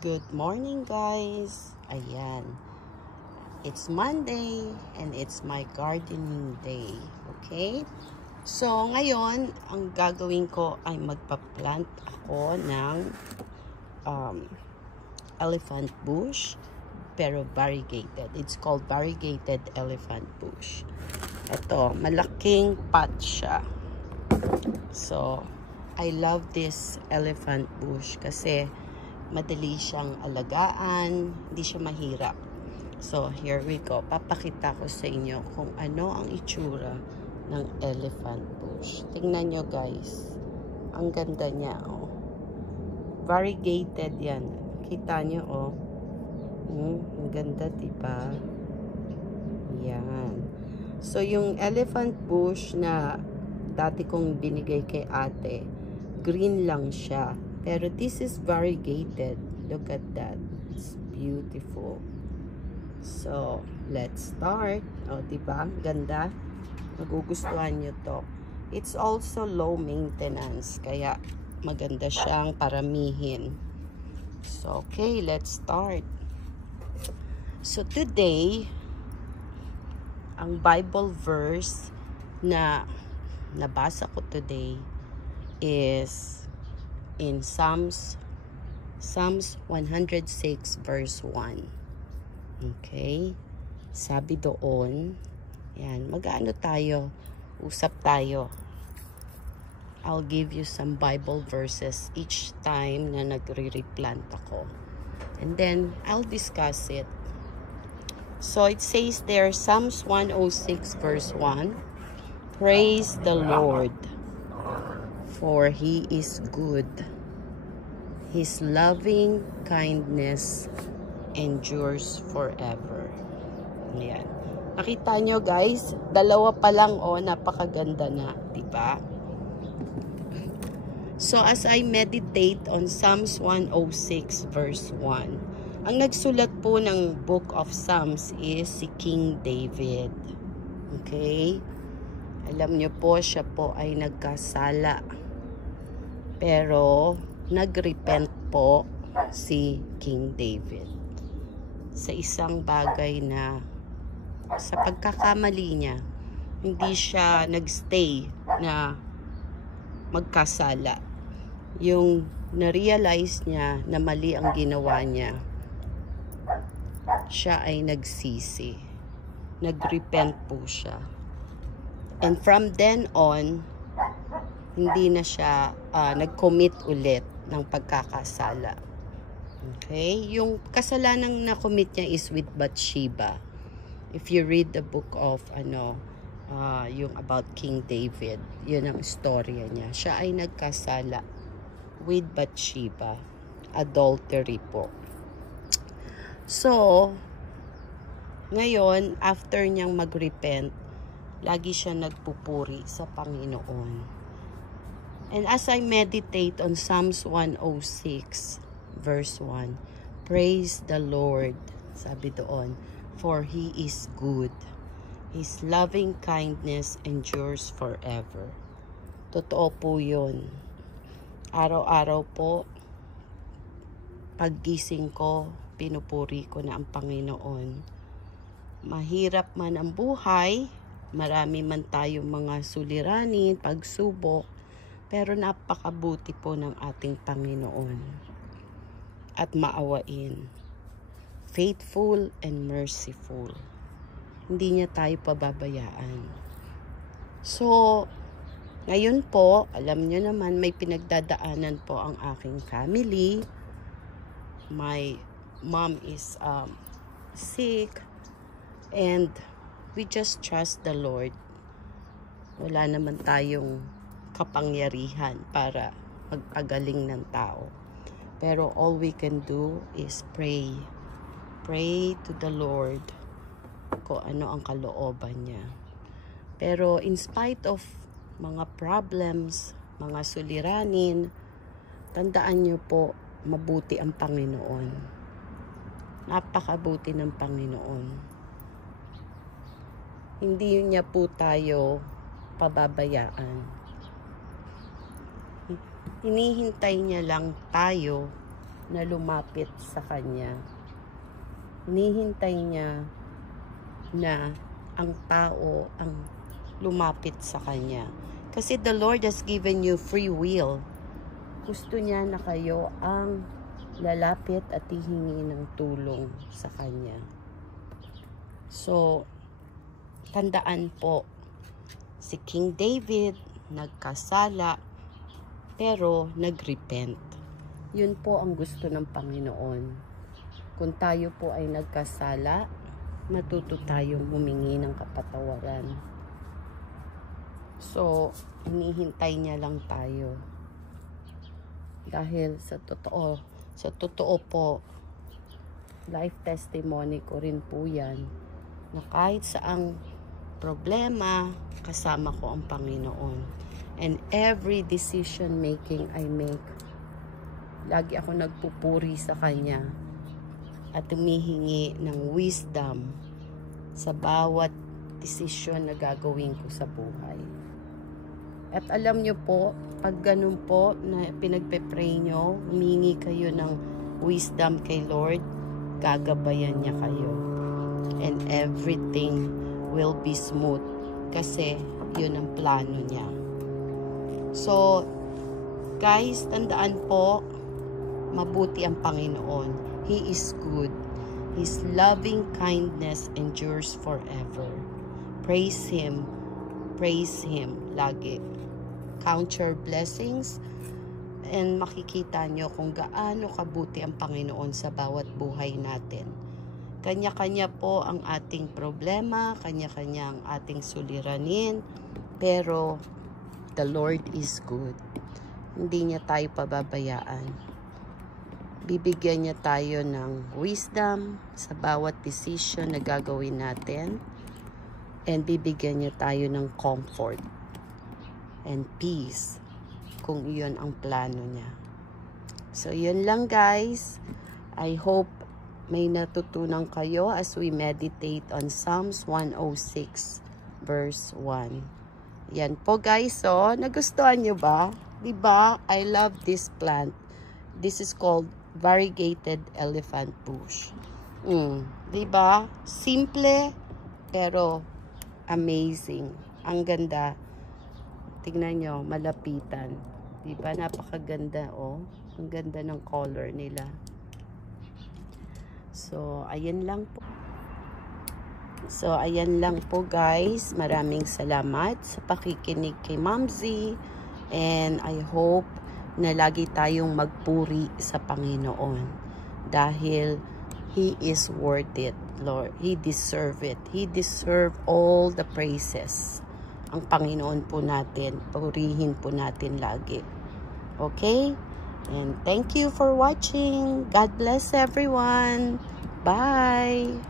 Good morning, guys. Ayan. It's Monday and it's my gardening day. Okay? So, ngayon, ang gagawin ko ay magpa-plant ako ng elephant bush, pero variegated. It's called variegated elephant bush. Ito, malaking pot siya. So, I love this elephant bush kasi madali siyang alagaan, hindi siya mahirap. So, here we go. Papakita ko sa inyo kung ano ang itsura ng elephant bush. Tingnan nyo, guys. Ang ganda niya, oh. Variegated yan. Kita nyo, oh. Ang ganda, diba? Yan. So, yung elephant bush na dati kong binigay kay ate, green lang siya. Pero this is variegated. Look at that. It's beautiful. So, let's start. O, diba? Ganda. Magugustuhan nyo to. It's also low maintenance. Kaya, maganda siyang paramihin. So, okay. Let's start. So, today, ang Bible verse na nabasa ko today is in Psalms 106 verse 1. Okay? Sabi doon, yan, mag-ano tayo, usap tayo. I'll give you some Bible verses each time na nagre-replant ako. And then, I'll discuss it. So, it says there, Psalms 106 verse 1, praise the Lord, for He is good. His loving kindness endures forever. Ayan. Nakita nyo, guys, dalawa pa lang, oh, napakaganda na, diba? So, as I meditate on Psalms 106 verse 1, ang nagsulat po ng Book of Psalms is si King David. Okay? Alam nyo po, siya po ay nagkasala. Pero, nagrepent po si King David sa isang bagay na sa pagkakamali niya, hindi siya nagstay na magkasala. Yung na-realize niya na mali ang ginawa niya, siya ay nagsisi. Nagrepent po siya. And from then on, hindi na siya nag-commit ulit ng pagkakasala. Okay? Yung kasalanang na-commit niya is with Bathsheba. If you read the book of yung about King David, yun ang storya niya. Siya ay nagkasala with Bathsheba. Adultery po. So, ngayon, after niyang mag-repent, lagi siya nagpupuri sa Panginoon. And as I meditate on Psalms 106, verse 1, praise the Lord, sabi doon, for He is good. His loving kindness endures forever. Totoo po yun. Araw-araw po, paggising ko, pinupuri ko na ang Panginoon. Mahirap man ang buhay, marami man tayong mga suliranin, pagsubok, pero napakabuti po ng ating Panginoon at maawain. Faithful and merciful. Hindi niya tayo pababayaan. So, ngayon po, alam niyo naman, may pinagdadaanan po ang aking family. My mom is sick and we just trust the Lord. Wala naman tayong kapangyarihan para magpagaling ng tao. Pero all we can do is pray. Pray to the Lord kung ano ang kalooban niya. Pero in spite of mga problems, mga suliranin, tandaan niyo po, mabuti ang Panginoon. Napakabuti ng Panginoon. Hindi niya po tayo pababayaan. Hinihintay niya lang tayo na lumapit sa Kanya. Hinihintay niya na ang tao ang lumapit sa Kanya. Kasi the Lord has given you free will. Gusto niya na kayo ang lalapit at hihingi ng tulong sa Kanya. So, tandaan po, si King David nagkasala pero nagrepent. Yun po ang gusto ng Panginoon. Kung tayo po ay nagkasala, matuto tayong humingi ng kapatawaran. So, hinihintay niya lang tayo. Dahil sa totoo po, life testimony ko rin po yan, na kahit saang problema, kasama ko ang Panginoon. And every decision making I make, lagi ako nagpupuri sa Kanya at humihingi ng wisdom sa bawat desisyon na gagawin ko sa buhay. At alam nyo po, pag ganun po na pinagpe-pray nyo, humingi kayo ng wisdom kay Lord, gagabayan niya kayo. And everything will be smooth kasi yun ang plano niya. So, guys, tandaan po, mabuti ang Panginoon. He is good. His loving kindness endures forever. Praise Him lagi. Count your blessings and makikita nyo kung gaano kabuti ang Panginoon sa bawat buhay natin. Kanya-kanya po ang ating problema, kanya-kanya ang ating suliranin, pero the Lord is good. Hindi niya tayo pababayaan. Bibigyan niya tayo ng wisdom sa bawat decision na gagawin natin, and bibigyan niya tayo ng comfort and peace kung iyon ang plano niya. So, yun lang guys. I hope may natutunan kayo as we meditate on Psalms 106 verse 1. Yan po guys. So, nagustuhan nyo ba? Diba? I love this plant. This is called variegated elephant bush. Diba? Simple pero amazing. Ang ganda. Tingnan nyo, malapitan. Diba? Napakaganda, oh. Ang ganda ng color nila. So, ayan lang po. So, ayan lang po guys. Maraming salamat sa pakikinig kay Mamzi. And I hope na lagi tayong magpuri sa Panginoon. Dahil He is worth it, Lord. He deserve it. He deserve all the praises. Ang Panginoon po natin, purihin po natin lagi. Okay? And thank you for watching. God bless everyone. Bye!